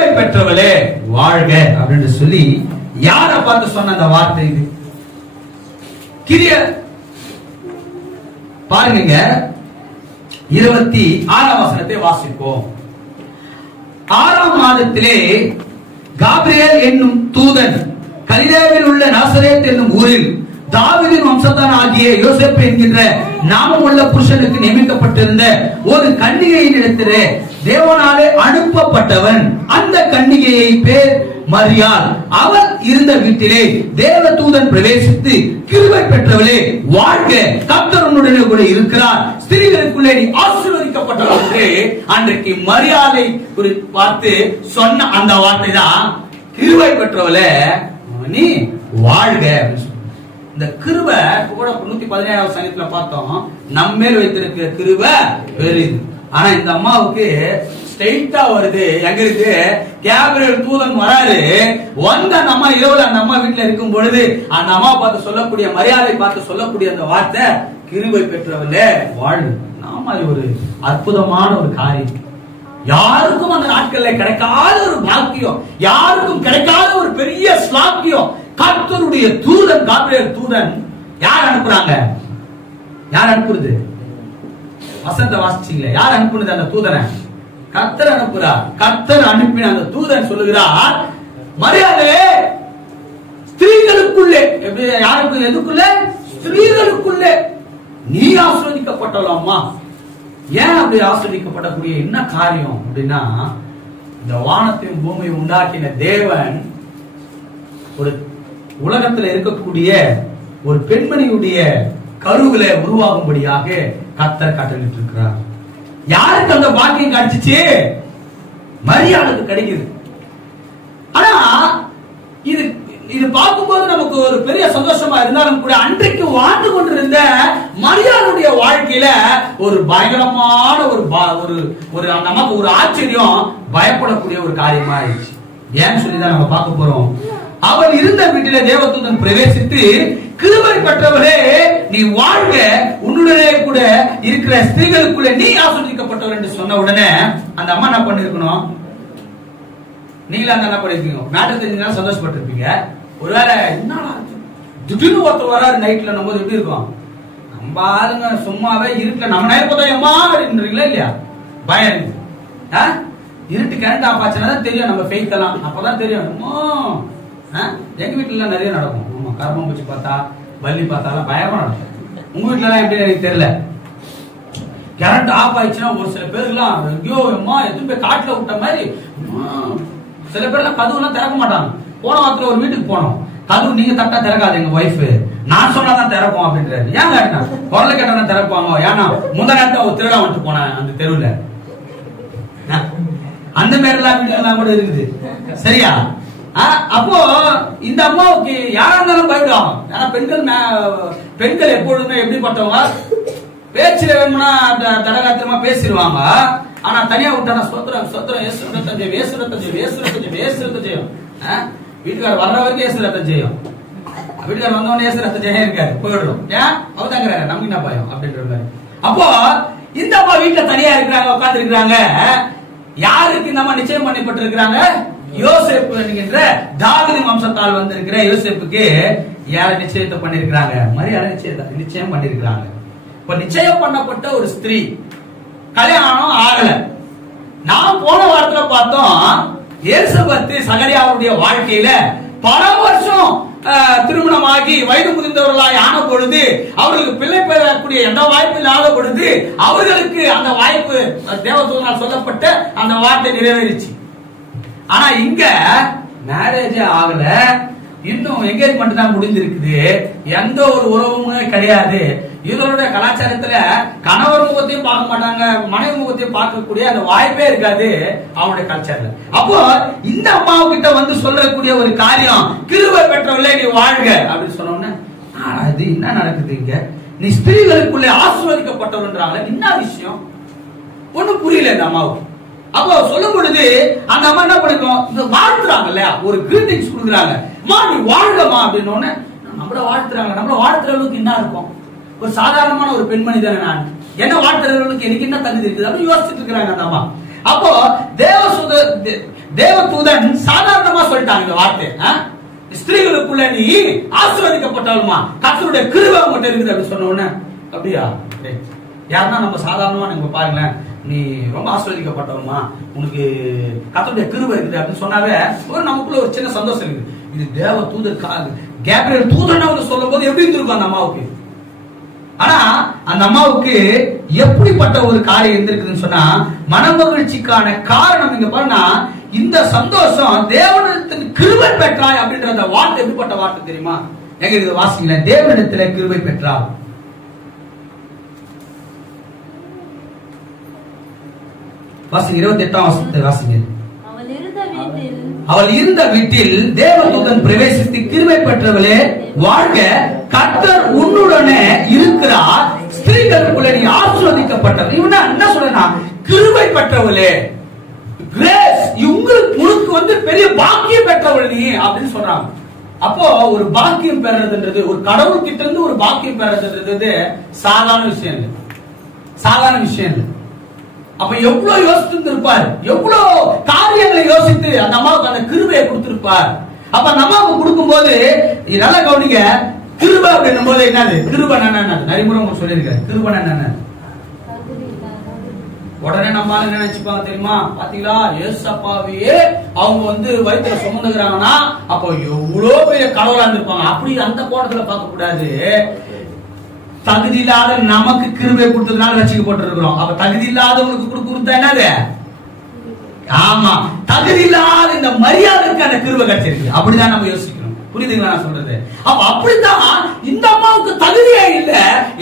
கிருபை பெற்றவளே வாழ்க அப்படின்னு சொல்லி யாரை பார்த்து சொன்ன அந்த வார்த்தை இது? கிரிய பாருங்க, 26ஆம் வசனத்தை வாசிப்போம். 6ஆம் மாதத்திலே காபிரியேல் என்னும் தூதன் கலிலேயாவில் உள்ள நாசரேத் என்னும் ஊரில் தாவீதின் வம்சத்தான் ஆகிய யோசேப்பு என்கின்ற நாமமுள்ள புருஷனுக்கு நியமிக்கப்பட்டிருந்த ஒரு கன்னிகையின் இடத்திலே தேவனாலே அனுப்பப்பட்டவன். அந்த கன்னிகையை பேர் மரியாள். அவள் இருந்த வீட்டிலே தேவ தூதன் பிரவேசித்து, கிருபை பெற்றவளே வாழ்க, கர்த்தர் உன்னுடனே கூட இருக்கிறார், ஸ்திரீகளுக்குள்ளே நீ ஆசீர்வதிக்கப்பட்டவள் என்று அன்றைக்கு மரியாளை பார்த்து சொன்ன அந்த வார்த்தை தான் கிருபை பெற்றவளே நீ வாழ்க. இந்த கிருபை கூட 117ஆவது சங்கீதத்துல பார்த்தோம், நம்மேல் வைத்திருக்கிற கிருபை பெரிது. ஆனா இந்த அம்மாவுக்கு ஸ்ட்ரைட்டா வருது. எங்க இருக்கு? கேப்ரியேல் தூதன் வராரு. வந்த அந்த அம்மா இரவுல அந்த அம்மா வீட்டுல இருக்கும் பொழுது அந்த அம்மா பார்த்து சொல்லக்கூடிய, மரியாதை பார்த்து சொல்லக்கூடிய அந்த வார்த்தை கிருபை பெற்றவளே வாழ்வு. நாம அது ஒரு அற்புதமான ஒரு காரியம். யாருக்கும் அந்த நாட்கள்ல கிடைக்காத ஒரு பாக்கியம், யாருக்கும் கிடைக்காத ஒரு பெரிய ஸ்லாக்கியம். கர்த்தருடைய தூதன், காபிரியேல் தூதன் யார் அனுப்புறாங்க? யார் அனுப்புறது? வசந்த வாசிச்சீங்களே, யார் அனுப்புனது அந்த தூதனை? கர்த்தர் அனுப்புறார். கர்த்தர் அனுப்பின அந்த தூதன் சொல்லுகிறார், மரியாதை ஸ்திரீகளுக்குள்ளே, எப்படி யாருக்கு எதுக்குள்ள? ஸ்திரீகளுக்குள்ளே நீ ஆசீர்வதிக்கப்பட்டவளாம்மா. ஏன் அப்படி ஆசீர்வதிக்கப்படக்கூடிய என்ன காரியம் அப்படின்னா, இந்த வானத்தையும் பூமியை உண்டாக்கின தேவன் ஒரு உலகத்தில் இருக்கக்கூடிய ஒரு பெண்மணியுடைய கருவில உருவாகும்படியாக கர்த்தர் கட்டளையிட்டு இருக்கிறார். யாருக்கு அந்த பாக்கியம் கிடைச்சிச்சு? மரியாளுக்கு கிடைக்குது. ஆனா இது இது பார்க்கும்போது நமக்கு ஒரு பெரிய சந்தோஷமா இருந்தாலும் கூட, அன்றைக்கு வாழ்ந்து கொண்டிருந்த மரியாளுடைய வாழ்க்கையில ஒரு பயங்கரமான ஒரு நமக்கு ஒரு ஆச்சரியம், பயப்படக்கூடிய ஒரு காரியமா ஆயிடுச்சு. ஏன்னு சொல்லிதான் நம்ம பார்க்க போறோம். அவள் இருந்த வீட்டிலே தேவதூதன் பிரவேசித்து, கிருபை பெற்றவளே நீ வாழ்க, உன்னுடனே கூட இருக்கிற ஸ்திரீகளுக்குள்ளே நீ ஆசீர்வதிக்கப்பட்டவள் என்று சொன்ன உடனே அந்த அம்மா என்ன பண்ணிருக்கணும்? நீங்களா என்ன பண்ணிருக்கீங்க? மேட்டர் தெரிஞ்சா சந்தோஷப்பட்டிருப்பீங்க. ஒருவேளை என்னடா திடீர்னு ஒருத்தர் வராரு நைட்ல, நம்ம எப்படி இருக்கும்? நம்ம ஆளுங்க சும்மாவே இருட்டுல நம்ம நேரம் எம்மா அப்படின்றீங்களா இல்லையா? பயம் இருக்கு. இருட்டு கரண்ட் ஆஃப் ஆச்சுன்னா தான் தெரியும் நம்ம ஃபெய்த் எல்லாம். அப்பதான் தெரியும். எங்க வீட்டுல நிறைய நடக்கும். ஆமா, கர்மம் பூச்சி பார்த்தா, பல்லி பார்த்தாலும் பயமா நடக்கும். உங்க வீட்டுல எல்லாம் எப்படி எனக்கு தெரியல. கரண்ட் ஆஃப் ஆயிடுச்சுன்னா ஒரு சில பேர் எல்லாம் ஐயோ அம்மா எதுவும் போய் காட்டுல விட்ட மாதிரி. சில பேர் எல்லாம் கதவு எல்லாம் திறக்க மாட்டாங்க. போன வாரத்துல ஒரு வீட்டுக்கு போனோம், கதவு நீங்க தட்டா திறக்காது எங்க ஒய்ஃப், நான் சொன்னாதான் திறப்போம் அப்படின்றாரு. ஏன் கேட்டா குரலை கேட்டா திறப்பாங்க. ஏன்னா முந்த நேரத்தை ஒரு திருவிழா வந்துட்டு போனேன் அந்த தெருவுல. அந்த மாதிரி எல்லாம் வீட்டுல கூட இருக்குது. சரியா? அப்போ இந்த அம்மாவுக்கு யாரா இருந்தாலும் பயப்படுவாங்க. ஏன்னா பெண்கள் எப்பொழுதுமே எப்படிப்பட்டவங்க, பேச்சுல வேணும்னா தடகாத்திரமா பேசிடுவாங்க. ஆனா தனியா விட்டானா சொத்திரம் சொத்திரம் ஏசுரத்தஞ்சம் ஏசுரத்தஞ்சம் ஏசுரத்தஞ்சம் ஏசுரத்தஞ்சம். வீட்டுக்காரர் வர்ற வரைக்கும் ஏசுரத்தம் செய்யும். வீட்டுக்காரர் வந்தவொடனே ஏசுரத்தம் செய்ய இருக்காரு, போயிடுறோம். ஏன் அவதாங்கிறாரு, நமக்கு என்ன பயம் அப்படின்ற. அப்போ இந்த அம்மா வீட்டுல தனியா இருக்கிறாங்க, உட்கார்ந்து இருக்கிறாங்க. யாருக்கு இந்த அம்மா நிச்சயம் பண்ணப்பட்டு இருக்கிறாங்க? யோசேப்பு என்கின்ற தாவீது வம்சத்தால் வந்திருக்கிற யோசேப்புக்கு யார நிச்சயத்தை பண்ணிருக்கிறாங்க? மரியாதை நிச்சயம் பண்ணிருக்கிறாங்க. இப்ப நிச்சயம் பண்ணப்பட்ட ஒரு ஸ்திரீ கல்யாணம் ஆகல. நான் போன வாரத்துல பார்த்தோம், எலிசபெத் சகரியாவுடைய வாழ்க்கையில பல வருஷம் திருமணமாகி வயது முதிர்ந்தவர்களாய் ஆன பொழுது, அவர்களுக்கு பிள்ளை பெறக்கூடிய எந்த வாய்ப்பு இல்லாத பொழுது, அவர்களுக்கு அந்த வாய்ப்பு தேவதூதனால் சொல்லப்பட்ட அந்த வார்த்தை நிறைவேறிச்சு. ஆனா இங்க மேரேஜே ஆகல, இன்னும் என்கேஜ்மெண்ட் தான் முடிஞ்சிருக்குது, எந்த ஒரு உறவுமே கிடையாது. இதனுடைய கலாச்சாரத்துல கணவர் முகத்தையும் பார்க்க மாட்டாங்க, மனைவி முகத்தையும் பார்க்கக்கூடிய அந்த வாய்ப்பே இருக்காது அவனுடைய கல்ச்சர்ல. அப்போ இந்த அம்மாவுக்கிட்ட வந்து சொல்லக்கூடிய ஒரு காரியம், கிருபை பெற்றவர்களே நீ வாழ்க அப்படின்னு சொன்னோன்னு, இது என்ன நடக்குது இங்க? நீ ஸ்திரீகளுக்குள்ளே ஆசீர்வதிக்கப்பட்டவன்றாங்க, என்ன விஷயம் ஒண்ணும் புரியல இந்த அம்மாவுக்கு. அப்போ சொல்லும் பொழுது அந்த அம்மா என்ன பண்ணிருக்கோம், வாழ்த்துறாங்க இல்லையா, ஒரு கிரீட்டிங்ஸ் கொடுக்குறாங்க. அம்மா நீ வாழ்கமா அப்படின்னு நம்மள வாழ்த்துறாங்க. நம்மள வாழ்த்துறவங்களுக்கு என்ன இருக்கும்? ஒரு சாதாரணமான ஒரு பெண்மணி தானே நான், என்ன வாழ்த்துறவர்களுக்கு எனக்கு என்ன தகுதி இருக்குது அப்படின்னு யோசிச்சுட்டு இருக்கிறாங்க அந்த அம்மா. அப்போ தேவதூதன் சாதாரணமா சொல்லிட்டாங்க இந்த வார்த்தை. ஸ்திரீகளுக்குள்ள நீ ஆசீர்வதிக்கப்பட்டவளுமா, கர்த்தருடைய கிருபை உங்ககிட்ட இருக்குது அப்படின்னு சொன்ன உடனே அப்படியா யாருன்னா நம்ம சாதாரணமா நீங்க பாருங்களேன், நீ ரொம்ப ஆசீர்வதிக்கப்பட்டவளுமா, உனக்கு கர்த்தருடைய கிருபை இருக்குது அப்படின்னு சொன்னாவே ஒரு நமக்குள்ள ஒரு சின்ன சந்தோஷம் இருக்குது. இது தேவதூதர் கேப்ரியல் தூதன் சொல்லும் போது எப்படி இருந்திருக்கும் அந்த அம்மாவுக்கு. ஆனா அந்த அம்மாவுக்கு எப்படிப்பட்ட ஒரு காரியம் இருந்திருக்குதுன்னு சொன்னா, மனமகிழ்ச்சிக்கான காரணம் இங்க பாருங்க, இந்த சந்தோஷம் தேவனிடத்தில் கிருபை பெற்றாய் அப்படின்ற அந்த வார்த்தை எப்படிப்பட்ட வார்த்தை தெரியுமா? எங்க இது வாசிங்கள, தேவனிடத்துல கிருபை பெற்றார். வாசிங்க 28ஆம் வசனத்தை வாசிங்க. அவள் இருந்த வீட்டில் தேவதூதன் பிரவேசித்து, கிருபை பெற்றவளே வாழ்க, கர்த்தர் உன்னுடனே இருக்கிறார், ஸ்திரீகளுக்குள்ளே நீ ஆசீர்வதிக்கப்பட்டவள். இவனா என்ன சொல்றா, கிருபை பெற்றவளே, கிரேஸ், உங்களுக்கு பெரிய பாக்கியம் பெற்றவள் நீ அப்படின்னு சொல்றாங்க. அப்போ ஒரு பாக்கியம் பெறதுன்றது, ஒரு கடவுள் கிட்ட இருந்து ஒரு பாக்கியம் பெறதுன்றது சாதாரண விஷயம் இல்லை, சாதாரண விஷயம் இல்லை. அப்ப எவ்வளவு யோசித்து இருப்பார், எவ்வளவு காரியங்களை யோசித்து அந்த அம்மாவுக்கு அந்த கிருபையை கொடுத்திருப்பார். அப்ப அந்த அம்மாவுக்கு கொடுக்கும் போது நல்லா கவனிங்க, கிருபை அப்படின்னும் போது என்னது, கிருபை என்னது, நிறைய முறை உங்களுக்கு சொல்லியிருக்கேன். கிருபை என்ன, உடனே நம்ம என்ன நினைச்சுப்பாங்க தெரியுமா, பாத்தீங்களா ஏசப்பாவையே அவங்க வயிற்றுல சுமந்துக்கிறாங்கன்னா அப்போ எவ்வளவு பெரிய கடவுளா இருந்திருப்பாங்க. அப்படி அந்த கோணத்துல பார்க்க கூடாது. தகுதி இல்லாத நமக்கு கிருபை கொடுத்ததுனால ரட்சிக்கப்பட்டு இருக்கிறோம். அப்ப தகுதி இல்லாதவங்களுக்கு கொடுத்தா என்னது, ஆமா, தகுதி இல்லாத இந்த மரியாதைக்கு அந்த கிருபை கிடைச்சிருக்கு. அப்படிதான் நம்ம யோசிக்கணும். புரியுதுங்களா நான் சொல்றது? அப்ப அப்படித்தான் இந்த அம்மாவுக்கு தகுதியே இல்ல.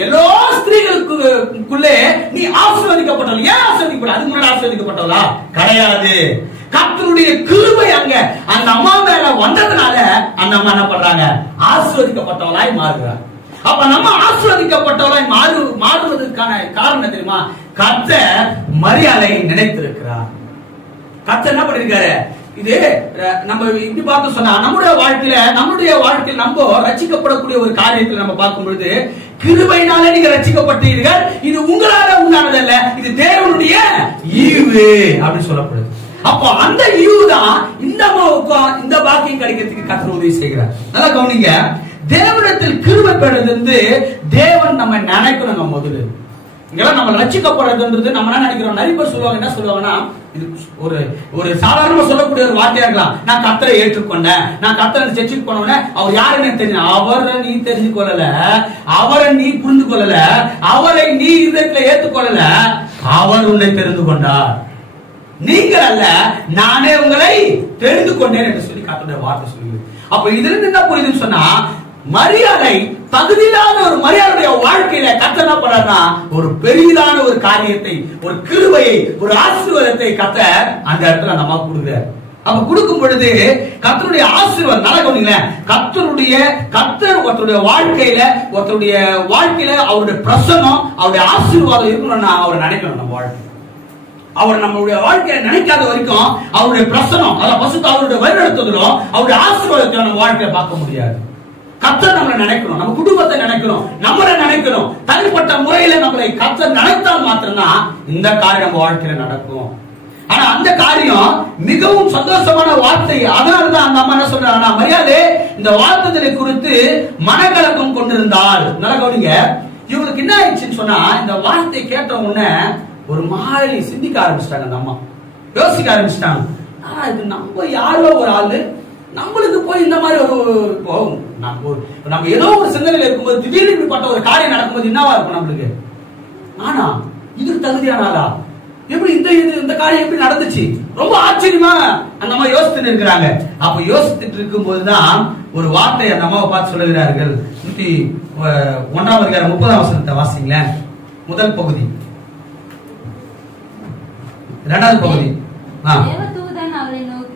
எல்லா ஸ்திரீகளுக்குள்ளே நீ ஆசீர்வதிக்கப்பட்டவள். ஏன் ஆசீர்வதிக்கப்பட்ட, அதுக்கு முன்னாடி ஆசீர்வதிக்கப்பட்டவளா கிடையாது. கர்த்தருடைய கிருபை அங்க அந்த அம்மா மேல வந்ததுனால அந்த அம்மா என்ன பண்றாங்க, ஆசீர்வதிக்கப்பட்டவளாய் மாறுகிறார். அப்ப நம்ம ஆசீர்வதிக்கப்பட்டவளாய் மாறுவதற்கான காரணம் தெரியுமா, கர்த்தர் மரியாதை நினைத்திருக்கிறார். கர்த்தர் என்ன பண்ணிருக்காரு, இது நம்ம இப்படி பார்த்து சொன்னா நம்முடைய வாழ்க்கையில நம்ம ரட்சிக்கப்படக்கூடிய ஒரு காரியத்தில் நம்ம பார்க்கும் பொழுது, கிருபையினால நீங்க ரட்சிக்கப்பட்டீர்கள், இது உங்களால உண்டானதல்ல, இது தேவனுடைய ஈவு அப்படின்னு சொல்லப்படுது. அப்போ அந்த ஈவு தான் இந்த அம்மாவுக்கும் இந்த பாக்கியம் கிடைக்கிறதுக்கு கர்த்தர் உதவி செய்கிறார். நல்லா கவனிங்க, தேவனிடத்தில் கிருபை பெறுறது தேவன் நம்ம நினைக்கணும். முதல்ல இங்கெல்லாம் நம்ம ரட்சிக்கப்படுறதுன்றது நம்ம என்ன நினைக்கிறோம், நிறைய பேர் சொல்லுவாங்க, என்ன சொல்லுவாங்கன்னா, இது ஒரு சாதாரணமா சொல்லக்கூடிய ஒரு வார்த்தையா இருக்கலாம். நான் கர்த்தரை ஏற்றுக்கொண்டேன், நான் கர்த்தரை சர்ச்சுக்கு போனோம்னா அவர் யாருன்னு தெரியும், அவரை நீ தெரிஞ்சு கொள்ளல, அவரை நீ புரிந்து கொள்ளல, அவரை நீ இதயத்துல ஏற்றுக்கொள்ளல, அவர் உன்னை தெரிந்து கொண்டார், நீங்கள் அல்ல நானே உங்களை தெரிந்து கொண்டேன் என்று சொல்லி கர்த்தருடைய வார்த்தை சொல்லுது. அப்ப இதுல இருந்து என்ன புரியுதுன்னு சொன்னா, மரியாதை தகுதியில்லாத ஒரு மரியாதைய வாழ்க்கையில கர்த்தர் என்ன பண்றாருன்னா, ஒரு பெரிதான ஒரு காரியத்தை, ஒரு கிருபையை, ஒரு ஆசீர்வாதத்தை கர்த்தர் அந்த இடத்துல நம்ம கொடுக்கிறார். அப்ப கொடுக்கும் பொழுது கர்த்தருடைய ஆசீர்வாதம் நல்லா கவனிங்களேன், கர்த்தர் ஒருத்தருடைய வாழ்க்கையில அவருடைய பிரசன்னம், அவருடைய ஆசீர்வாதம் இருக்கணும்னா அவரை நினைக்கணும். நம்ம வாழ்க்கை அவர் நம்மளுடைய வாழ்க்கையை நினைக்காத வரைக்கும் அவருடைய பிரசன்னம், அவருடைய வழிநடத்துதலும் அவருடைய ஆசீர்வாதத்தை நம்ம வாழ்க்கையை பார்க்க முடியாது. கர்த்தர் நம்மளை நினைக்கணும், நம்ம குடும்பத்தை நினைக்கணும், நம்மளை நினைக்கணும். தனிப்பட்ட முறையில நம்மளை கர்த்தர் நினைத்தால் மாத்திரம்தான் இந்த காரியம் நம்ம வாழ்க்கையில நடக்கும். ஆனா அந்த காரியம் மிகவும் சந்தோஷமான வார்த்தை. அதனாலதான் அந்த அம்மா என்ன சொல்றாங்கன்னா, மரியாதை இந்த வார்த்தைகளை குறித்து மனக்கலக்கம் கொண்டிருந்தால். நல்லா கவனிங்க, இவங்களுக்கு என்ன ஆயிடுச்சுன்னு சொன்னா, இந்த வார்த்தை கேட்ட உடனே ஒரு மாதிரி சிந்திக்க ஆரம்பிச்சிட்டாங்க. அந்த அம்மா யோசிக்க ஆரம்பிச்சிட்டாங்க, இது நம்ம யாரோ ஒரு ஆளு, நம்மளுக்கு போய் இந்த மாதிரி நம்ம ஏதோ ஒரு சிந்தனையில இருக்கும்போது திடீர்னு இப்படிப்பட்ட ஒரு காரியம் நடக்கும்போது என்னவா இருக்கும் நம்மளுக்கு. ஆனா இதுக்கு தகுதியான ஆளா, எப்படி இந்த காரியம் எப்படி நடந்துச்சு, ரொம்ப ஆச்சரியமா அந்த அம்மா யோசித்து இருக்கிறாங்க. அப்ப யோசித்துட்டு இருக்கும் போதுதான் ஒரு வார்த்தை அந்த அம்மாவை பார்த்து சொல்லுகிறார்கள். 1ஆம் அதிகாரம் 30ஆம் வசனத்தை வாசிங்களேன். முதல் பகுதி, 2வது பகுதி.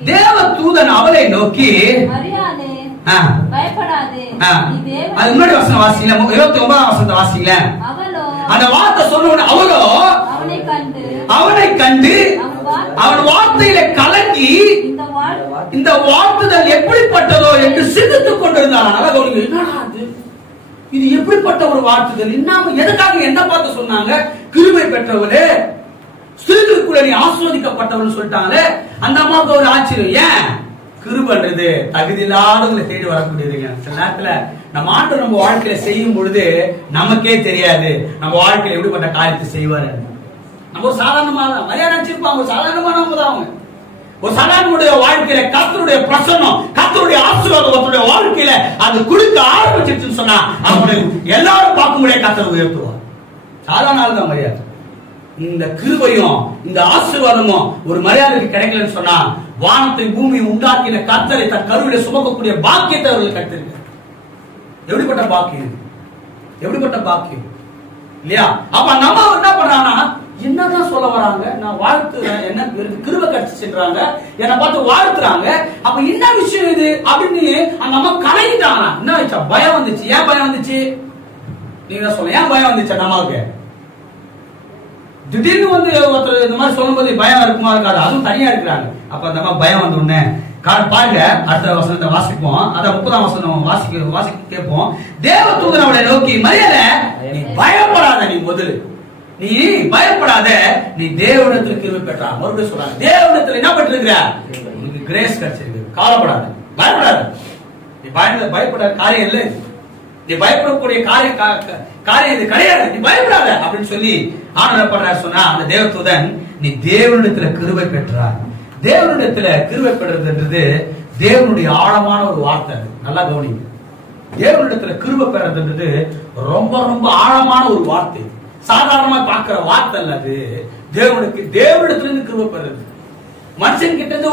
தேவதூதன் அவளை நோக்கி, அது முன்னாடி வசனம் வாசிங்களேன், 29ஆம் வசனத்தை வாசிங்களேன். அந்த வார்த்தை சொன்ன அவளோ அவனை கண்டு அவன் வார்த்தையில கலங்கி இந்த வார்த்தைகள் எப்படிப்பட்டதோ என்று சிந்தித்துக் கொண்டிருந்தான். இது எப்படிப்பட்ட ஒரு வார்த்தைகள், எதுக்காக என்ன பார்த்து சொன்னாங்க, கிருபை பெற்றவளே, ஸ்திரீகளுக்குள்ள நீ ஆஸ்வதிக்கப்பட்டவள் சொல்லிட்டாங்களே, அந்த அம்மாவுக்கு ஒரு ஆச்சரியம். ஏன்? கிருபைன்றது தகுதி இல்லாதவங்களை தேடி வரக்கூடியதுங்க. சில நேரத்துல நம்ம ஆண்டவர் நம்ம வாழ்க்கையில செய்யும் பொழுது நமக்கே தெரியாது நம்ம வாழ்க்கையில எப்படிப்பட்ட காரியத்தை செய்வாரு. நம்ம ஒரு சாதாரணமான மரியாதை நினைச்சிருப்பாங்க, ஒரு சாதாரணமானவங்க தான் அவங்க. ஒரு சாதாரணனுடைய வாழ்க்கையில கர்த்தருடைய பிரசன்னம், கர்த்தருடைய ஆசீர்வாதம் வாழ்க்கையில அது கொடுக்க ஆரம்பிச்சிருச்சுன்னு சொன்னா அவங்களை எல்லாரும் பார்க்க முடியாது, கர்த்தர் உயர்த்துவார். சாதாரண ஆள் தான் மரியாதை. இந்த கிருபையும் இந்த ஆசீர்வாதமும் ஒரு மரியாதைக்கு கிடைக்கலன்னு சொன்னா வானத்தை பூமியை உண்டாக்கின கர்த்தரை தன் கருவில சுமக்கக்கூடிய பாக்கியத்தை அவர்கள் கத்திருக்க. எப்படிப்பட்ட பாக்கியம், எப்படிப்பட்ட பாக்கியம் இல்லையா? அப்ப நம்ம என்ன பண்றாங்கன்னா, என்னதான் சொல்ல வராங்க, நான் வாழ்த்துறேன், என்ன கிருபை கிடைச்சுன்றாங்க, என்னை பார்த்து வாழ்த்துறாங்க, அப்ப என்ன விஷயம் இது அப்படின்னு அந்த அம்மா கலங்கிட்டாங்க. என்ன ஆச்சா? பயம் வந்துச்சு. ஏன் பயம் வந்துச்சு? நீங்க சொல்ல, ஏன் பயம் வந்துச்சு அந்த அம்மாவுக்கு? திடீர்னு வந்து ஒருத்தர் இந்த மாதிரி சொல்லும் போது பயம் இருக்குமா இருக்காது, அதுவும் தனியா இருக்கிறாங்க. அப்ப அந்த அம்மா பயம் வந்த உடனே பாருங்க, அடுத்த வசனத்தை வாசிப்போம். அத 30ஆம் வசனம் வாசிக்க கேட்போம். தேவதூதன் அவளை நோக்கி, மரியாதை நீ பயப்படாத, நீ முதல் நீ பயப்படாத, நீ தேவனிடத்தில் கிருபை பெற்றா. மறுபடியும் சொல்றாங்க, தேவனிடத்தில் என்ன பெற்றிருக்கிற? உனக்கு கிரேஸ் கிடைச்சிருக்கு, கவலைப்படாத, பயப்படாத. நீ பயப்படாத காரியம் இல்லை, நீ பயப்படக்கூடிய காரியம் இது கிடையாது, நீ பயப்படாத அப்படின்னு சொல்லி ஆண்டவர் பண்றாரு. சொன்னா அந்த தேவதூதன், நீ தேவனிடத்துல கிருபை பெற்றார். தேவனிடத்துல கிருபை பெறுறதுன்றது தேவனுடைய ஆழமான ஒரு வார்த்தை. நல்லா கவனிங்க, தேவனிடத்துல கிருபை பெறுறதுன்றது ரொம்ப ரொம்ப ஆழமான ஒரு வார்த்தை. சாதாரணமா பார்க்கிற வார்த்தை இல்ல அது. தேவனிடத்துல இருந்து கிருபை பெறுறது. மனுஷன் கிட்ட இருந்து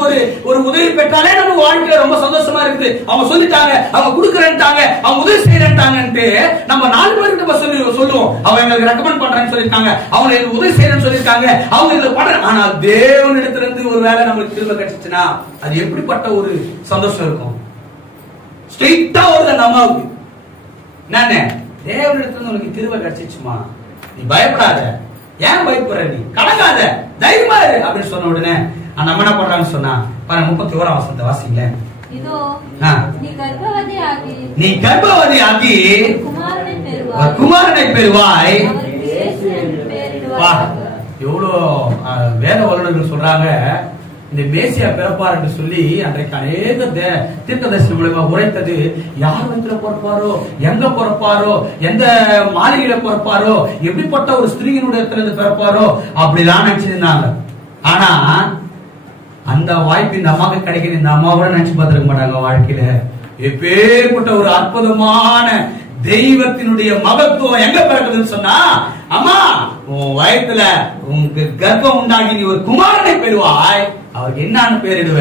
ஒரு உதவி பெற்றாலே நம்ம வாழ்க்கையில ரொம்ப சந்தோஷமா இருக்குது. அவங்க சொல்லிட்டாங்க, அவங்க கொடுக்கறேன்ட்டாங்க, அவங்க உதவி செய்யறேன்ட்டாங்கன்ட்டு நம்ம 4 பேருக்கு சொல்லுவோம். அவங்க எங்களுக்கு ரெக்கமெண்ட் பண்றேன்னு சொல்லிருக்காங்க, அவங்க எங்களுக்கு உதவி செய்யறேன்னு சொல்லிருக்காங்க, அவங்க இதுல பண்றேன். ஆனால் தேவனிடத்துல இருந்து ஒரு வேலை நம்மளுக்கு கிருபை கிடைச்சுச்சுன்னா அது எப்படிப்பட்ட ஒரு சந்தோஷம் இருக்கும். ஸ்ட்ரெயிட்டா ஒரு நம்மளுக்கு என்னன்னு, தேவனிடத்துல இருந்து உனக்கு கிருபை கிடைச்சிச்சுமா, நீ பயப்படாத. ஏன் பயப்படுற? நீ கலங்காத, தைரியமா இரு அப்படின்னு சொன்ன உடனே அந்த அம்மா என்ன பண்றான்னு சொன்னா பாருங்க, 31ஆம் வசனத்தை வாசிங்களேன். இதோ நீ கர்ப்பவதியாகி குமாரனை பெறுவாய். எவ்வளவு வேத வல்லுநர்கள் சொல்றாங்க, இந்த மேசியா பிறப்பார் என்று சொல்லி அன்றைக்கு அநேக தீர்க்கதரிசி மூலமா உரைத்தது. யார் வயிற்றுல பிறப்பாரோ, எங்க பிறப்பாரோ, எந்த மாளிகையில பிறப்பாரோ, எப்படிப்பட்ட ஒரு ஸ்திரீயினுடைய இடத்துல பிறப்பாரோ அப்படிலாம் நினைச்சிருந்தாங்க. ஆனா அந்த வாய்ப்பு இந்த அம்மாவுக்கு கிடைக்கிற இந்த அம்மாவோட நினைச்சு பார்த்திருக்க மாட்டாங்க வாழ்க்கையில. எப்பேற்பட்ட ஒரு அற்புதமான தெய்வத்தினுடைய மகத்துவம் எங்க பிறகுதுன்னு சொன்னா, அம்மா உன் வயத்துல உனக்கு கர்ப்பம் உண்டாகி நீ ஒரு குமாரனை பெறுவாய். அவருக்கு என்னன்னு பேரிடுவ?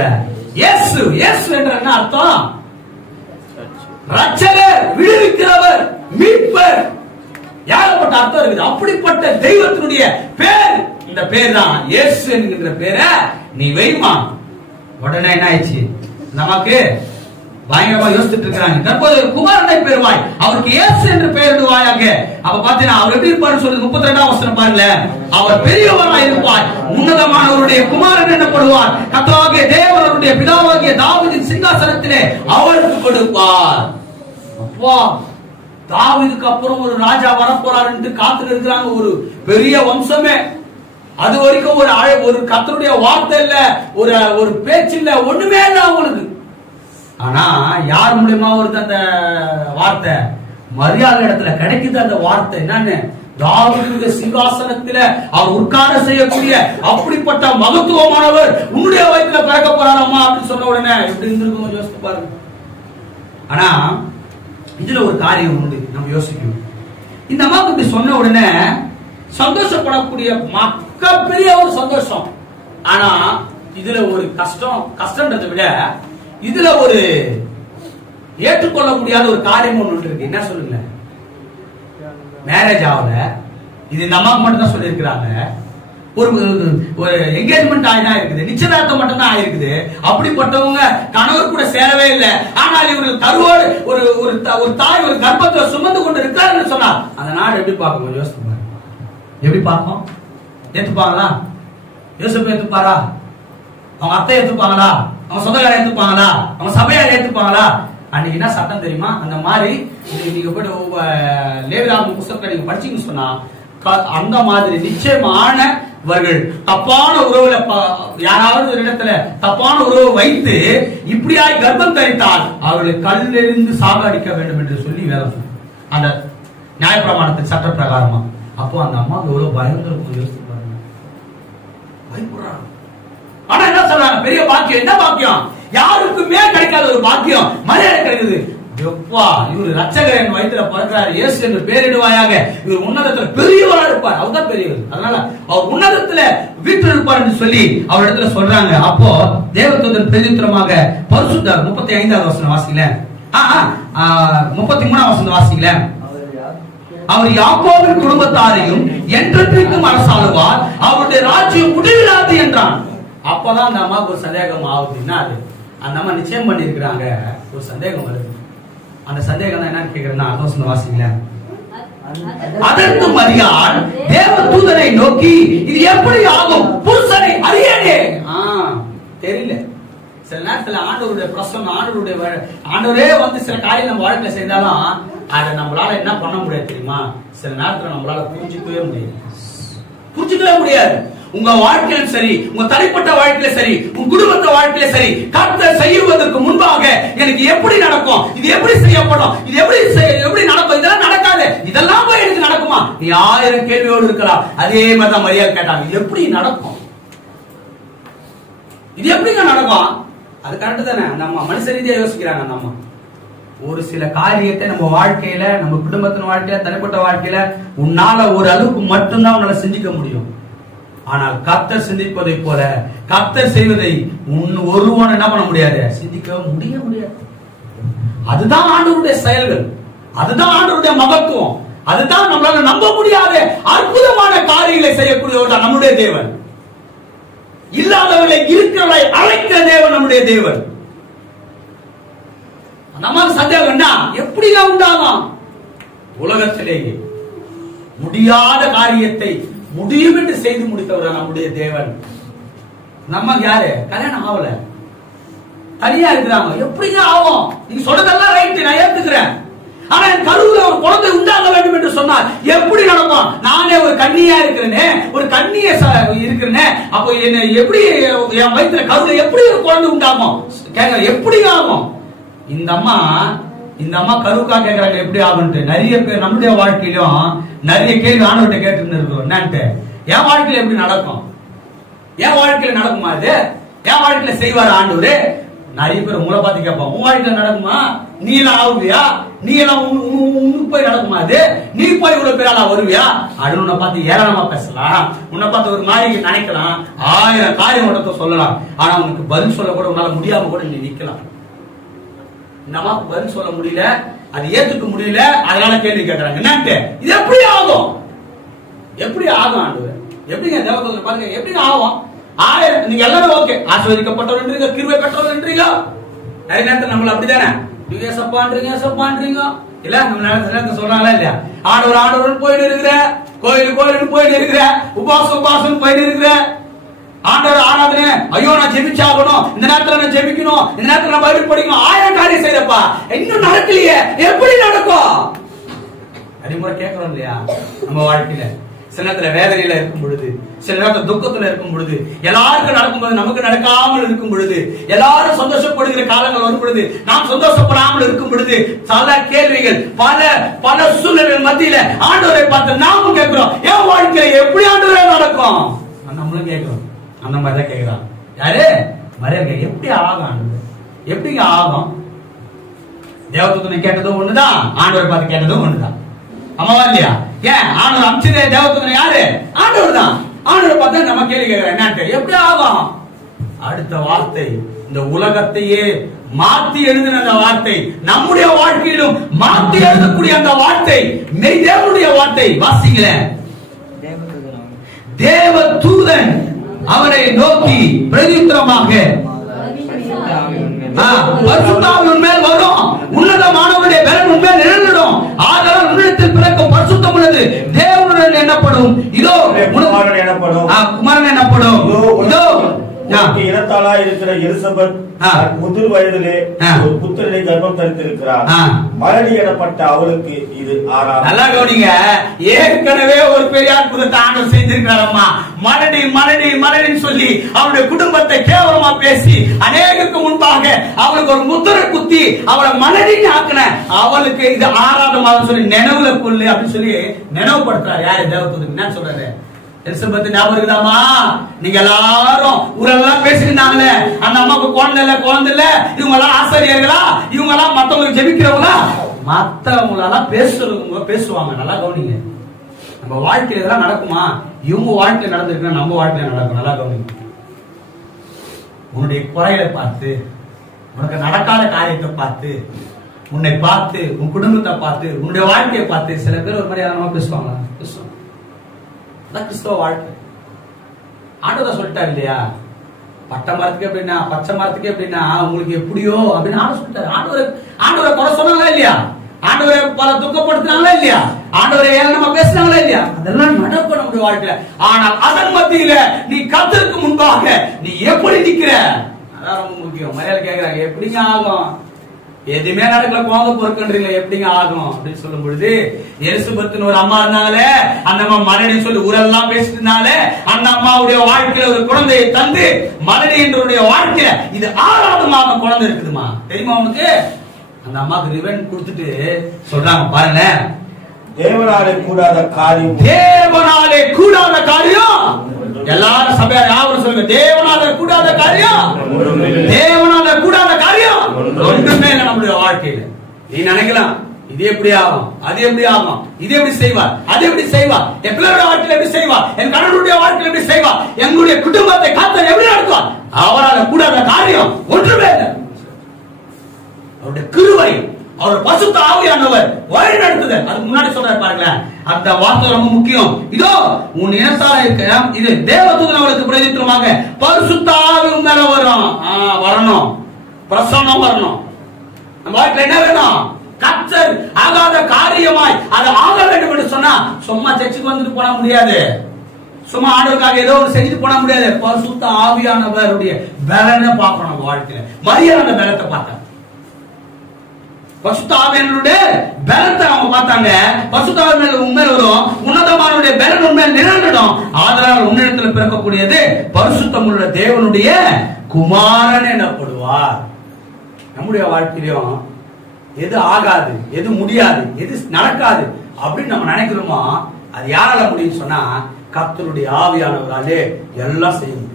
இயேசு. இயேசு என்ற என்ன அர்த்தம்? ரட்சகர், விடுவிக்கிறவர், மீட்பர். ஏகப்பட்ட அர்த்தம் இருக்குது. அப்படிப்பட்ட தெய்வத்தினுடைய பேர் இந்த பேர் தான் இயேசு என்கின்ற பேரை நீ வைமா. உடனே என்ன ஆயிடுச்சு, நமக்கு பயங்கரமா யோசிச்சுட்டு இருக்காங்க. தற்போது குமாரனை பெறுவாய், அவருக்கு இயேசு என்று பெயரிடுவாயாக. அப்ப பாத்தீங்கன்னா அவர் எப்படி இருப்பாரு சொல்றது 32ஆம் வசனம் பாருங்க. அவர் பெரியவராய் இருப்பார், உன்னதமானவருடைய குமாரன் எனப்படுவார். கர்த்தராகிய தேவனுடைய பிதாவாகிய தாவீதின் சிங்காசனத்திலே அவருக்கு கொடுப்பார். அப்பா, தாவீதுக்கு அப்புறம் ஒரு ராஜா வரப்போறாரு காத்துட்டு இருக்கிறாங்க, ஒரு பெரிய வம்சமே. அது வரைக்கும் ஒரு கர்த்தருடைய வார்த்தை இல்ல, ஒரு பேச்சு இல்ல, ஒண்ணுமே இல்ல அவங்களுக்கு. ஆனா யார் மூலமா வருது அந்த வார்த்தை? மரியாதை இடத்துல கிடைக்குது அந்த வார்த்தை. என்னன்னு, தாவீதுடைய சிங்காசனத்தில அவர் உட்கார செய்யக்கூடிய அப்படிப்பட்ட மகத்துவமானவர் உன்னுடைய வயிற்றுல பிறக்க போறாரம்மா அப்படின்னு சொன்ன உடனே எப்படி இருந்திருக்கும் யோசித்து பாருங்க. ஆனா இதுல ஒரு காரியம் உண்டு, நம்ம யோசிக்கணும். இந்த அம்மாவுக்கு இப்படி சொன்ன உடனே சந்தோஷப்படக்கூடிய பெரிய ஒரு சந்தோஷம். ஆனா இதுல ஒரு கஷ்டம்ன்றதை விட இதுல ஒரு ஏற்றுக்கொள்ள முடியாத ஒரு காரியம் ஒன்று இருக்கு. என்ன சொல்லுங்க, மேரேஜ் ஆகல, இது இந்த அம்மாவுக்கு மட்டும் தான் சொல்லி இருக்கிறாங்க. ஒரு என்கேஜ்மெண்ட் ஆகிதான் இருக்குது, நிச்சயதார்த்தம் மட்டும் தான் ஆயிருக்குது. அப்படிப்பட்டவங்க கணவர் கூட சேரவே இல்லை. ஆனால் இவர்கள் தருவோடு ஒரு தாய் ஒரு கர்ப்பத்துல சுமந்து கொண்டு இருக்காருன்னு சொன்னா அந்த நாடு எப்படி பார்க்கும்? யோசித்து பாருங்க, எப்படி பார்க்கும்? ஏத்துப்பாங்களா? யோசிப்பு ஏத்துப்பாரா? அவங்க அத்தை ஏத்துப்பாங்களா? அவங்க சொந்தக்கார ஏத்துப்பாங்களா? அவங்க சபையார் ஏத்துப்பாங்களா? அன்னைக்கு என்ன சட்டம் தெரியுமா? அந்த மாதிரி நீங்க போயிட்டு லேவியராகமம் புத்தகத்தை நீங்க படிச்சீங்கன்னு சொன்னா அந்த மாதிரி நிச்சயமானவர்கள் தப்பான உறவுல யாராவது ஒரு இடத்துல தப்பான உறவு வைத்து இப்படியாய் கர்ப்பம் தரித்தால் அவர்களை கல்லெறிந்து சாகடிக்க வேண்டும் என்று சொல்லி வேலை அந்த நியாயப்பிரமாணத்தின் சட்ட பிரகாரமா. அப்போ அந்த அம்மா எவ்வளவு பயங்கரம் யோசிச்சு பாருங்க, பயப்படுறாங்க. ஆனா என்ன சொல்றாங்க, பெரிய பாக்கியம். என்ன பாக்கியம்? யாருக்குமே கிடைக்காத ஒரு பாக்கியம் மரியாதை கிடைக்குது. எப்பா இவரு ரட்சகர் என் வயிற்றுல பிறக்கிறார், இயேசு என்று பேரிடுவாயாக, இவர் உன்னதத்துல பெரியவரா இருப்பார், அவர்தான் பெரியவர், அதனால அவர் உன்னதத்துல வீட்டில் இருப்பார் என்று சொல்லி அவர் இடத்துல சொல்றாங்க. அப்போ தேவதூதன் பிரதித்திரமாக பரிசுத்த 35வது வசனம் வாசிக்கல, 33வது வசனம் வாசிக்கல. அவர் யாக்கோபின் குடும்பத்தாரையும் என்றென்றைக்கும் அரசாளுவார், அவருடைய ராஜ்யம் முடிவில்லாது என்றான். அப்பதான் அந்த அம்மாவுக்கு ஒரு சந்தேகம் ஆகுதுன்னா, அது அந்த அம்மா நிச்சயம் பண்ணி இருக்கிறாங்க, ஒரு சந்தேகம் வருது. அந்த சந்தேகம் தான் என்னன்னு கேக்குறேன்னா, வசனம் வாசிக்கல. அதற்கு மரியாள் தேவதூதனை நோக்கி, இது எப்படி ஆகும், புருஷனை அறியேனே. தெரியல. சில நேரத்துல ஆண்டவருடைய பிரசன்னம், ஆண்டவரே வந்து சில காரியம் நம்ம வாழ்க்கையில செய்தாலும் அதை நம்மளால என்ன பண்ண முடியாது தெரியுமா? சில நேரத்துல நம்மளால புரிஞ்சுக்கவே முடியாது. உங்க வாழ்க்கையிலும் சரி, உங்க தனிப்பட்ட வாழ்க்கையில சரி, உங்க குடும்பத்த வாழ்க்கையில சரி, கர்த்தர் செய்வதற்கு முன்பாக எனக்கு எப்படி நடக்கும், இது எப்படி செய்யப்படும், இது எப்படி நடக்கும், இதெல்லாம் நடக்காது, இதெல்லாம் போய் எனக்கு நடக்குமா? நீ 1000 கேள்வியோடு இருக்கலாம். அதே மாதிரி மரியாதை கேட்டாங்க, இது எப்படி நடக்கும், இது எப்படிங்க நடக்கும்? அது கரெக்ட் தானே? அந்த அம்மா மனுஷ ரீதியா யோசிக்கிறாங்க. அந்த அம்மா ஒரு சில காரியத்தை நம்ம வாழ்க்கையில, நம்ம குடும்பத்தின் வாழ்க்கையில, தனிப்பட்ட வாழ்க்கையில உன்னால ஒரு அளவுக்கு மட்டும்தான் உன்னால சிந்திக்க முடியும். ஆனால் கர்த்தர் சிந்திப்பதை போல கர்த்தர் செய்வதை ஒருவன் என்ன பண்ண முடியாது, சிந்திக்க முடியாது. அதுதான் ஆண்டவருடைய செயல்கள், அதுதான் ஆண்டவருடைய மகத்துவம், அதுதான் நம்மளால நம்ப முடியாத அற்புதமான காரியங்களை செய்யக்கூடியவர் தான் நம்முடைய தேவன். இல்லாதவர்களை இருக்கிறவர்களை அழைக்கிற தேவன் நம்முடைய தேவன். நம்ம சந்தேகம் என்ன, எப்படியா உண்டாகும்? உலகத்திலேயே முடியாத காரியத்தை முடியும் என்று செய்து முடித்தவர் நம்முடைய தேவன். நம்ம யாரு கல்யாணம் ஆகல, தனியா இருக்கிறாங்க, எப்படிங்க ஆகும்? நீங்க சொல்றதெல்லாம் ரைட், நான் ஏத்துக்கிறேன். ஆனா என் கருவுல ஒரு குழந்தை உண்டாக வேண்டும் என்று சொன்னார், எப்படி நடக்கும்? நானே ஒரு கன்னியா இருக்கிறேனே, ஒரு கன்னிய இருக்கிறேனே, அப்போ என்ன எப்படி என் வயிற்றுல கருவுல எப்படி ஒரு குழந்தை உண்டாகும்? கேட்க எப்படி ஆகும்? இந்த அம்மா கருவுக்கா கேட்கறாங்க எப்படி ஆகும்ட்டு. நிறைய பேர் நம்முடைய வாழ்க்கையிலும் நிறைய கேள்வி ஆண்டவர்கிட்ட கேட்டு இருக்கோம். என்னன்ட்டு, என் வாழ்க்கையில எப்படி நடக்கும், என் வாழ்க்கையில நடக்குமா, இது என் வாழ்க்கையில செய்வார் ஆண்டவரு? நிறைய பேர் உங்களை பார்த்து கேட்பான், உன் வாழ்க்கையில நடக்குமா, நீ எல்லாம் ஆகுவியா, நீ எல்லாம் உனக்கு போய் நடக்குமா, அது நீ போய் இவ்வளவு பேரால வருவியா அப்படின்னு உன்னை பார்த்து ஏராளமா பேசலாம், உன்னை பார்த்து ஒரு மாதிரி நினைக்கலாம், 1000 காரியம் உடத்த சொல்லலாம். ஆனா உனக்கு பதில் சொல்ல கூட உன்னால முடியாம கூட நீ நிக்கலாம். நமக்கு பதில் சொல்ல முடியல, அது ஏத்துக்க முடியல, அதனால கேள்வி கேட்கறாங்க. என்னன்ட்டு, இது எப்படி ஆகும், எப்படி ஆகும் ஆண்டவர்? எப்படிங்க தேவதூதன் பாருங்க, எப்படி ஆகும்? நீங்க எல்லாரும் ஓகே, ஆசீர்வதிக்கப்பட்டவர்ன்றீங்க, கிருபை பெற்றவர்ன்றீங்க. நிறைய நேரத்தில் நம்மள அப்படிதானே, நீங்க ஏசப்பான்றீங்க இல்ல, நம்ம நேரத்தை சொல்றாங்களா இல்லையா? ஆண்டவர் போயிட்டு இருக்கிற, கோயிலுக்கு போயிட்டு இருக்கிற, உபாசம் போயிட்டு இருக்கிற, ஆண்டவர் ஆராதனை, ஐயோ நான் ஜெபிச்சாகணும், இந்த நேரத்துல நான் ஜெபிக்கணும், இந்த நேரத்துல நான் பைபிள் படிக்கணும், 1000 காரியம் செய்யறப்பா, இன்னும் நடக்கலையே, எப்படி நடக்கும்? அறிமுறை கேட்கறோம் இல்லையா? நம்ம வாழ்க்கையில சில நேரத்துல வேதனையில இருக்கும் பொழுது, சில நேரத்துல துக்கத்துல இருக்கும் பொழுது, எல்லாருக்கும் நடக்கும்போது நமக்கு நடக்காமல் இருக்கும் பொழுது, எல்லாரும் சந்தோஷப்படுகிற காலங்கள் வரும் பொழுது, நாம் சந்தோஷப்படாமல் இருக்கும் பொழுது, பல கேள்விகள், பல சூழ்நிலைகள் மத்தியில ஆண்டவரை பார்த்து நாமும் கேட்கிறோம், என் வாழ்க்கையில எப்படி ஆண்டவரே நடக்கும்? நம்மளும் கேட்கிறோம். அந்த மாதிரிதான் கேட்கிறான். யாரு மரியாதை, எப்படி ஆகும், எப்படிங்க ஆகும்? தேவதூதனை கேட்டதும் ஒண்ணுதான், ஆண்டவரை பார்த்து கேட்டதும் ஒண்ணுதான். அம்மாவா இல்லையா? ஏன் ஆண்டவர் அமிச்சதே தேவதூதனை யாரு? ஆண்டவர் தான். ஆண்டவரை பார்த்து நம்ம கேள்வி கேட்கிறோம், என்னன்ட்டு, எப்படி ஆகும்? அடுத்த வார்த்தை, இந்த உலகத்தையே மாத்தி எழுதின அந்த வார்த்தை, நம்முடைய வாழ்க்கையிலும் மாத்தி எழுதக்கூடிய அந்த வார்த்தை, மெய் தேவனுடைய வார்த்தை. வாசிங்களேன், தேவதூதன் அவனை நோக்கி பிரதித்திரமாக, பரிசுத்தாவின் மேல் வரும், உன்னதமானவருடைய பலன் உன்மேல் நிழலிடும், ஆதலால் உன்னிடத்தில் பிறக்கும் பரிசுத்தம் உள்ளது தேவனுடன் எனப்படும், இதோ குமாரன் எனப்படும், இதோ இனத்தாளா இருக்கிற எலிசபெத் முதிர் வயதிலே ஒரு புத்திரனை கர்ப்பம் தரித்திருக்கிறார். மலடி எனப்பட்ட அவளுக்கு இது 6ஆம். நல்லா கவனிங்க, ஏற்கனவே ஒரு பெரிய அற்புதத்தை ஆண்டவர் செய்திருக்கிறாரம்மா. மலடி மலடி மலடின்னு சொல்லி அவருடைய குடும்பத்தை கேவலமா பேசி அநேகருக்கு முன்பாக அவளுக்கு ஒரு முத்திரை குத்தி அவளை மலடின்னு ஆக்கின அவளுக்கு இது 6ஆவது மாதம் சொல்லி நினைவுல கொள்ளு அப்படின்னு சொல்லி நினைவுபடுத்துறாரு. யாரு? தேவதூதன். என்ன சொல்றாரு? எலிசபெத் ஞாபகம் இருக்குதாமா? நீங்க எல்லாரும் ஊரெல்லாம் பேசிருந்தாங்களே, அந்த அம்மாவுக்கு குழந்தை இல்ல இவங்க எல்லாம் ஆசிரியர்களா, இவங்க எல்லாம் மத்தவங்களுக்கு ஜெபிக்கிறவங்களா? மத்தவங்களெல்லாம் பேசுவாங்க. நல்லா கவனிங்க, நம்ம வாழ்க்கையில இதெல்லாம் நடக்குமா? இவங்க வாழ்க்கையில நடந்திருக்கு, நம்ம வாழ்க்கையில நடக்கும். நல்லா கவனிங்க, உன்னுடைய குறைகளை பார்த்து, உனக்கு நடக்காத காரியத்தை பார்த்து, உன்னை பார்த்து, உன் குடும்பத்தை பார்த்து, உன்னுடைய வாழ்க்கையை பார்த்து சில பேர் ஒரு மாதிரி யாரமா பேசுவாங்க. கிறிஸ்தவ வாழ்க்கை. ஆண்டவர் சொல்லிட்டாரு இல்லையா, பட்டை மரத்துக்கு எப்படின்னா பச்சை மரத்துக்கு எப்படின்னா உங்களுக்கு எப்படியோ அப்படின்னு ஆண்டவர் சொல்லிட்டாரு. ஆண்டவரை குறை சொன்னாங்களா இல்லையா? ஆண்டவரை பல துக்கப்படுத்தினாங்களா இல்லையா? ஆண்டவரை ஏளனமா பேசினாங்களா இல்லையா? அதெல்லாம் நடக்கும் நம்முடைய வாழ்க்கையில. ஆனால் அதன் மத்தியில நீ கர்த்தருக்கு முன்பாக நீ எப்படி நிக்கிற, அதான் ரொம்ப முக்கியம். மரியாதை கேட்கிறாங்க, எப்படிங்க ஆகும்? எதுவுமே நடக்கல, குழந்தை பொறுக்கின்றீங்களா, எப்படிங்க ஆகும் அப்படின்னு சொல்லும் பொழுது, எலிசபெத்னு ஒரு அம்மா இருந்தாலே, அந்த அம்மா மலடி சொல்லி ஊரெல்லாம் பேசினாலே, அந்த அம்மாவுடைய வாழ்க்கையில ஒரு குழந்தையை தந்து மலடி என்றுடைய வாழ்க்கையில இது 6ஆவது மாதம் குழந்தை இருக்குதுமா. தெரியுமா உனக்கு? அந்த அம்மாக்கு ரிவென்ட் கொடுத்துட்டு சொல்றாங்க பாருங்க, தேவனாலே கூடாத காரியம், தேவனாலே கூடாத காரியம். எல்லாரும் சபையார் யாவரும் சொல்லுங்க, தேவனால கூடாத காரியம், தேவனால கூடாத காரியம் ஒன்றுமே இல்லை நம்முடைய வாழ்க்கையில. நீ நினைக்கலாம் இது எப்படி ஆகும், அது எப்படி ஆகும், இது எப்படி செய்வார், அது எப்படி செய்வார், என் பிள்ளையோட வாழ்க்கையில எப்படி செய்வார், என் கணவனுடைய வாழ்க்கையில எப்படி செய்வார், எங்களுடைய குடும்பத்தை காத்தல் எப்படி நடத்துவார். அவரால் கூடாத காரியம் ஒன்றுமே இல்லை. அவருடைய கிருபை, அவர் பரிசுத்த ஆவியானவர் வழி நடத்துதல். அதுக்கு முன்னாடி சொல்றாரு பாருங்களேன், அந்த வார்த்தை ரொம்ப முக்கியம். இதோ உன் இனத்தால இருக்க இது தேவதூதன் அவளுக்கு பிரதித்திரமாக பரிசுத்த ஆவி மேல வரணும், பிரசன்னம் வரணும். நம்ம வாழ்க்கையில என்ன வேணும்? கர்த்தர் ஆகாத காரியமாய் அது ஆக வேண்டும் என்று சொன்னா சும்மா சர்ச்சுக்கு வந்துட்டு போன முடியாது, சும்மா ஆண்டவருக்காக ஏதோ ஒரு செஞ்சுட்டு போன முடியாது. பரிசுத்த ஆவியானவருடைய பலனை பார்க்கணும் நம்ம வாழ்க்கையில. மரியாதை அந்த பலத்தை பார்த்தாங்க, பரிசுத்த ஆவியானவருடைய பலத்தை அவங்க பார்த்தாங்க. பரிசுத்த ஆவியானவர் உண்மையில வரும், உன்னதமானவருடைய பலன் உண்மையில நிரந்தரம். ஆதலால் உன்னிடத்தில் பிறக்கக்கூடியது பரிசுத்தமுள்ள தேவனுடைய குமாரன் எனப்படுவார். நம்முடைய வாழ்க்கையிலும் எது ஆகாது, எது முடியாது, எது நடக்காது அப்படின்னு நம்ம நினைக்கிறோமோ அது யாரால முடியும் சொன்னா கர்த்தருடைய ஆவியானவராலே எல்லாம் செய்ய முடியும்.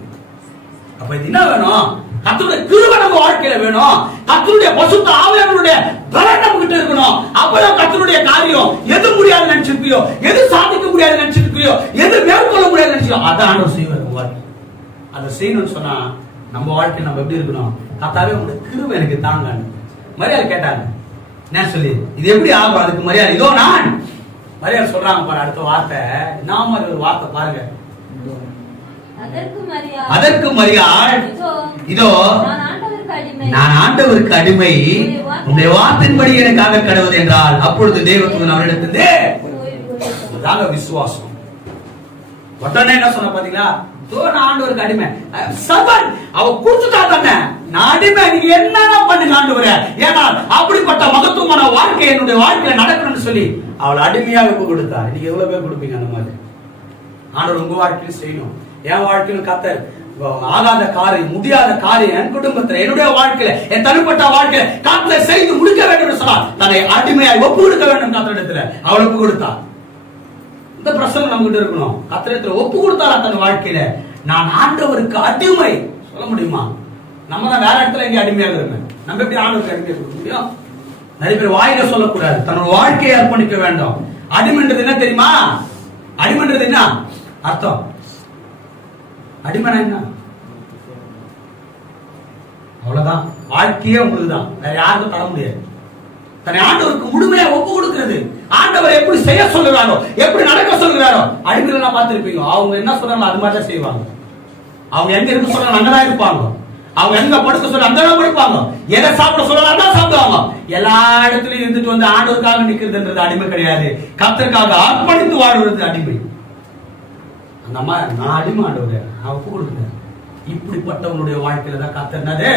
அப்ப இது என்ன வேணும்? கர்த்தருடைய கிருபை நம்ம வாழ்க்கையில வேணும். கர்த்தருடைய பரிசுத்த ஆவியானவருடைய பலன் நம்ம கிட்ட இருக்கணும். அப்பதான் கர்த்தருடைய காரியம் எது முடியாது நினைச்சிருக்கியோ, எது சாதிக்க முடியாது நினைச்சிருக்கியோ, எது மேற்கொள்ள முடியாது நினைச்சியோ அதை ஆண்டவர் செய்வார். அதை செய்யணும்னு சொன்னா நம்ம வாழ்க்கையில நம்ம எப்படி இருக்கணும்? கர்த்தாவே உங்களுடைய கிருபை எனக்கு தாங்க. மரியாதை கேட்டாங்க என்ன சொல்லி, இது எப்படி ஆகும்? அதுக்கு மரியாதை இதோ நான் மரியாதை சொல்றாங்க பாரு. அடுத்த வார்த்தை நாம ஒரு வார்த்தை பாருங்க, அதற்கு மரியாள் இதோ நான் ஆண்டவருக்கு அடிமை, உன்னுடைய வார்த்தையின்படி எனக்காக கடவுள் என்றால் அப்பொழுது தேவதூதன் அவரிடத்திலே விசுவாசம். உடனே என்ன சொன்ன பாத்தீங்களா? ஆண்டவருக்கு அடிமை சபன் அவ கொடுத்துட்டா தானே நான் அடிமை, நீங்க என்னன்னா பண்ணுங்க ஆண்டவரே, ஏன்னா அப்படிப்பட்ட மகத்துவமான வாழ்க்கை என்னுடைய வாழ்க்கையில நடக்கணும்னு சொல்லி அவளை அடிமையாக ஒப்பு கொடுத்தா. நீங்க எவ்வளவு பேர் கொடுப்பீங்க அந்த மாதிரி? ஆண்டவர் உங்க வாழ்க்கையில செய்யணும். என் வாழ்க்கையில கர்த்தர் ஆகாத காரியம், முடியாத காரியம் என் குடும்பத்துல, என்னுடைய வாழ்க்கையில, என் தனிப்பட்ட வாழ்க்கையில கர்த்தர் செய்து முடிக்க வேண்டும் சொன்னார். தன்னை அடிமையாய் ஒப்பு கொடுக்க வேண்டும் கர்த்தரிடத்துல அவள் ஒப்பு கொடுத்தா. இந்த பிரசங்கம் நம்ம கிட்ட இருக்கணும். கர்த்தரிடத்துல ஒப்பு கொடுத்தாரா தன் வாழ்க்கையில நான் ஆண்டவருக்கு அடிமை சொல்ல முடியுமா? நம்ம தான் வேற இடத்துல எங்க அடிமையாக இருக்கோம். நம்ம எப்படி ஆண்டவருக்கு அடிமையாக கொடுக்க முடியும்? நிறைய பேர் வாயில சொல்லக்கூடாது, தன்னோட வாழ்க்கையை அர்ப்பணிக்க வேண்டும். அடிமைன்றது என்ன தெரியுமா? அடிமைன்றது என்ன அர்த்தம்? அடிமைனா என்ன? அவ்வளவுதான். வாழ்க்கையே உங்களுக்கு தான், வேற யாருக்கும் தர முடியாது. தன்னை ஆண்டவருக்கு முழுமையா ஒப்பு கொடுக்கிறது. ஆண்டவர் எப்படி செய்ய சொல்லுறாரோ, எப்படி நடக்க சொல்லுறாரோ, அடிமையில பார்த்திருப்பீங்க. அவங்க என்ன சொல்றாங்க அது மாதிரி தான் செய்வாங்க. அவங்க எங்க இருக்க சொல்றாங்க அங்கதான் இருப்பாங்க. அவங்க எங்க படுக்க சொல்ற அங்கதான் படுப்பாங்க. எதை சாப்பிட சொல்றாங்க அதான் சாப்பிடுவாங்க. எல்லா இடத்துலயும் இருந்துட்டு வந்து ஆண்டவருக்காக நிக்கிறதுன்றது அடிமை கிடையாது. கர்த்தருக்காக அர்ப்பணித்து வாழ்வது அடிமை. அந்த அம்மா நான் அடிமை ஆண்டவரே, நான் ஒப்பு கொடுக்கிறேன். இப்படிப்பட்டவனுடைய வாழ்க்கையில தான் கத்தர்னது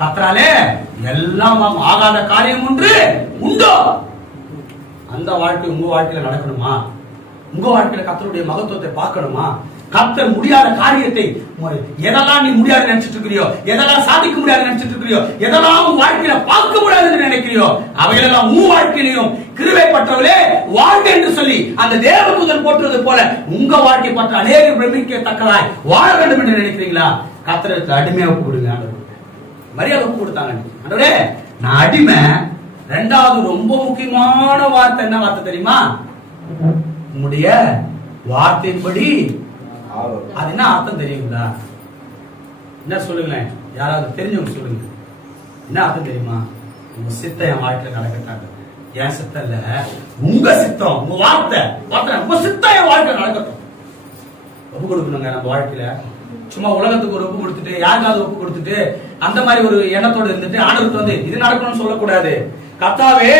கத்தராலே எல்லாம் ஆகாத காரியம் ஒன்று உண்டோ. அந்த வாழ்க்கை உங்க வாழ்க்கையில நடக்கணுமா? உங்க வாழ்க்கையில கத்தருடைய மகத்துவத்தை பார்க்கணுமா? கத்தர் முடியாத காரியத்தை எதெல்லாம் நீ முடியாது நினைச்சிட்டு இருக்கிறியோ, எதெல்லாம் சாதிக்க முடியாது நினைச்சிட்டு இருக்கிறியோ, எதெல்லாம் உன் வாழ்க்கையில பார்க்க முடியாதுன்னு நினைக்கிறியோ, அவைகளெல்லாம் உன் வாழ்க்கையிலையும் கிருபைப்பட்டவளே வாழ்க்கை என்று சொல்லி அந்த தேவதூதன் போற்றுவது போல உங்க வாழ்க்கை பற்ற அநேக பிரமிக்கத்தக்கதாய் வாழ வேண்டும் என்று நினைக்கிறீங்களா? கத்தருக்கு அடிமையா ஒப்பு கொடுங்க. மரியாதை ஒப்பு கொடுத்தாங்க. ஆண்டவரே நான் அடிமை. ரெண்டாவது ரொம்ப முக்கியமான வார்த்தை என்ன வார்த்தை தெரியுமா? உங்களுடைய வார்த்தையின்படி. அது என்ன அர்த்தம் தெரியுங்களா? என்ன சொல்லுங்களேன், யாராவது தெரிஞ்சவங்க சொல்லுங்க. என்ன அர்த்தம் தெரியுமா? உங்க சித்தம் என் வாழ்க்கையில நடக்கட்டாங்க. என் சித்தம் இல்ல, உங்க சித்தம், உங்க வார்த்தை உங்க சித்தம் என் வாழ்க்கையில நடக்கட்டும். ஒப்பு கொடுக்கணுங்க நம்ம வாழ்க்கையில. சும்மா உலகத்துக்கு ஒரு ஒப்பு கொடுத்துட்டு, யாருக்காவது ஒப்பு கொடுத்துட்டு அந்த மாதிரி ஒரு எண்ணத்தோடு இருந்துட்டு ஆண்டவருக்கு வந்து இது நடக்கணும்னு சொல்லக்கூடாது. கர்த்தாவே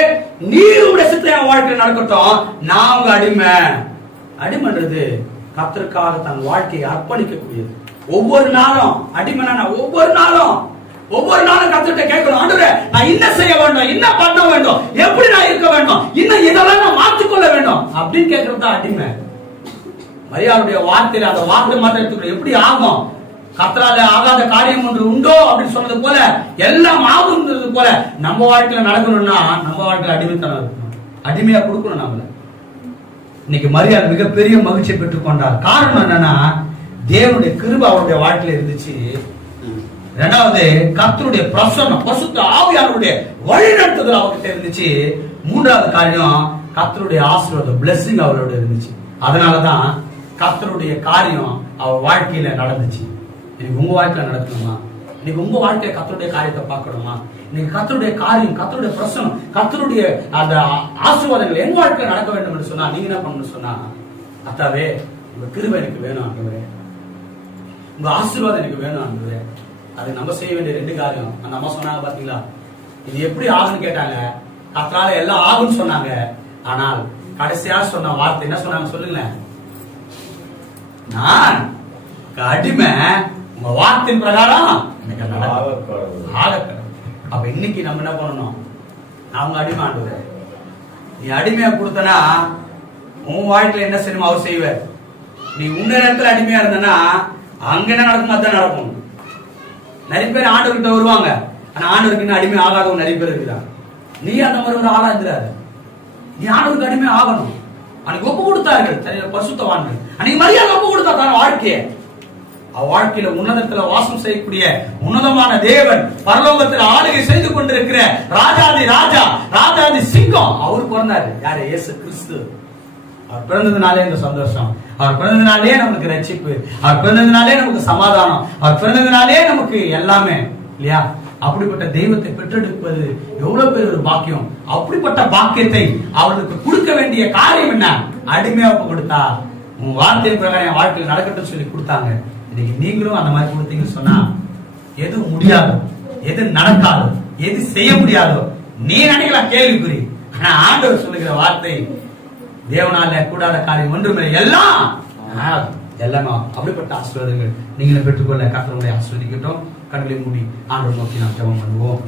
நீர் உடைய சித்தம் என் வாழ்க்கையில நடக்கட்டும். நான் உங்க அடிமை. அடிமைன்றது கர்த்தருக்காக தன் வாழ்க்கையை அர்ப்பணிக்கக்கூடியது. ஒவ்வொரு நாளும் அடிமைனா ஒவ்வொரு நாளும் கர்த்தர்கிட்ட கேட்கணும். ஆண்டவரே நான் என்ன செய்ய வேண்டும், என்ன பண்ண வேண்டும், எப்படி நான் இருக்க வேண்டும், இன்னும் இதெல்லாம் நான் மாற்றிக்கொள்ள வேண்டும் அப்படின்னு கேட்கறது தான் அடிமை. மரியாதையுடைய வார்த்தையில அந்த வார்த்தை மாத்திரம் எடுத்துக்கணும். எப்படி ஆகும்? கர்த்தரால ஆகாத காரியம் ஒன்று உண்டோ அப்படின்னு சொன்னது போல எல்லாம் ஆகுன்றது போல நம்ம வாழ்க்கையில நடக்கணும்னா நம்ம வாழ்க்கையில அடிமைத்தனம் இருக்கணும். அடிமையா கொடுக்கணும் நம்மள. இன்னைக்கு மரியாதை மிகப்பெரிய மகிழ்ச்சியை பெற்றுக் கொண்டார். காரணம் என்னன்னா தேவனுடைய கிருபை அவருடைய வாழ்க்கையில இருந்துச்சு. இரண்டாவது கர்த்தருடைய பிரசன்னம், பரிசுத்த ஆவியானவருடைய வழிநடத்துதல் அவர்கிட்ட இருந்துச்சு. மூன்றாவது காரியம் கர்த்தருடைய ஆசீர்வாதம், பிளெஸிங் அவரோட இருந்துச்சு. அதனாலதான் கர்த்தருடைய காரியம் அவர் வாழ்க்கையில நடந்துச்சு. இன்னைக்கு உங்க வாழ்க்கையில நடக்கணுமா? இன்னைக்கு உங்க வாழ்க்கையில கர்த்தருடைய காரியத்தை பார்க்கணுமா? இன்னைக்கு கர்த்தருடைய காரியம், கர்த்தருடைய பிரசனம், கர்த்தருடைய அந்த ஆசீர்வாதங்கள் என் வாழ்க்கையில நடக்க வேண்டும் என்று சொன்னா நீங்க என்ன பண்ணணும்னு சொன்னா, அத்தாவே உங்க கிருபை எனக்கு வேணும் ஆண்டவரே, உங்க ஆசீர்வாதம் எனக்கு வேணும் ஆண்டவரே. அது நம்ம செய்ய வேண்டிய ரெண்டு காரியம். அந்த அம்மா சொன்னாங்க பாத்தீங்களா, இது எப்படி ஆகுன்னு கேட்டாங்க. கர்த்தரால எல்லாம் ஆகுன்னு சொன்னாங்க. ஆனால் கடைசியா சொன்ன வார்த்தை என்ன சொன்னாங்க சொல்லுங்களேன்? நான் அடிமை, உங்க வார்த்தையின் பிரகாரம் அப்ப இன்னைக்கு நம்ம என்ன பண்ணணும்? அவங்க அடிமை ஆண்டவரே, நீ அடிமையா கொடுத்தனா உன் வாழ்க்கையில என்ன செய்யணுமோ அவர் செய்வார். நீ உன்ன நேரத்துல அடிமையா இருந்தனா அங்க என்ன நடக்குமோ அதான் நடக்கும். நிறைய பேர் ஆண்டவர்கிட்ட வருவாங்க, ஆனா ஆண்டவருக்கு இன்னும் அடிமை ஆகாதவங்க நிறைய பேர் இருக்கிறாங்க. நீ அந்த மாதிரி ஒரு ஆளா இருந்துறாரு. நீ ஆண்டவருக்கு அடிமை ஆகணும். அன்னைக்கு ஒப்பு கொடுத்தார்கள் பரிசுத்தவான்கள். அன்னைக்கு மரியாதை ஒப்பு கொடுத்தா தான் வாழ்க்கைய வாழ்க்கையில உன்னதத்துல வாசம் செய்யக்கூடிய உன்னதமான தேவன், பரலோகத்தில் ஆளுகை செய்து கொண்டிருக்கிற ராஜாதி ராஜா, ராஜாதி சிங்கம் அவர் பிறந்தாரு. யாரு? இயேசு கிறிஸ்து. அவர் பிறந்ததுனாலே இந்த சந்தோஷம், அவர் பிறந்ததுனாலே நமக்கு ரட்சிப்பு, அவர் பிறந்ததுனாலே நமக்கு சமாதானம், அவர் பிறந்ததுனாலே நமக்கு எல்லாமே இல்லையா? அப்படிப்பட்ட தெய்வத்தை பெற்றெடுப்பது எவ்வளவு பேர் ஒரு பாக்கியம். அப்படிப்பட்ட பாக்கியத்தை அவர்களுக்கு கொடுக்க வேண்டிய காரியம் என்ன? அடிமையா கொடுத்தா உன் வார்த்தை பிரகாரம் என் வாழ்க்கையில் நடக்கட்டும் சொல்லி கொடுத்தாங்க. இன்னைக்கு நீங்களும் அந்த மாதிரி கொடுத்தீங்கன்னு சொன்னா எது முடியாதோ, எது நடக்காதோ, எது செய்ய முடியாதோ நீ நினைக்கலாம் கேள்விக்குறி. ஆனா ஆண்டவர் சொல்லுகிற வார்த்தை தேவனால கூடாத காரியம் ஒன்றுமே, எல்லாம் எல்லாமே. அப்படிப்பட்ட ஆசீர்வாதங்கள் நீங்களும் பெற்றுக்கொள்ள கர்த்தர் உங்களை ஆசீர்வதிக்கட்டும். கண்களை மூடி ஆண்டவர் நோக்கி நாம் ஜெபம் பண்ணுவோம்.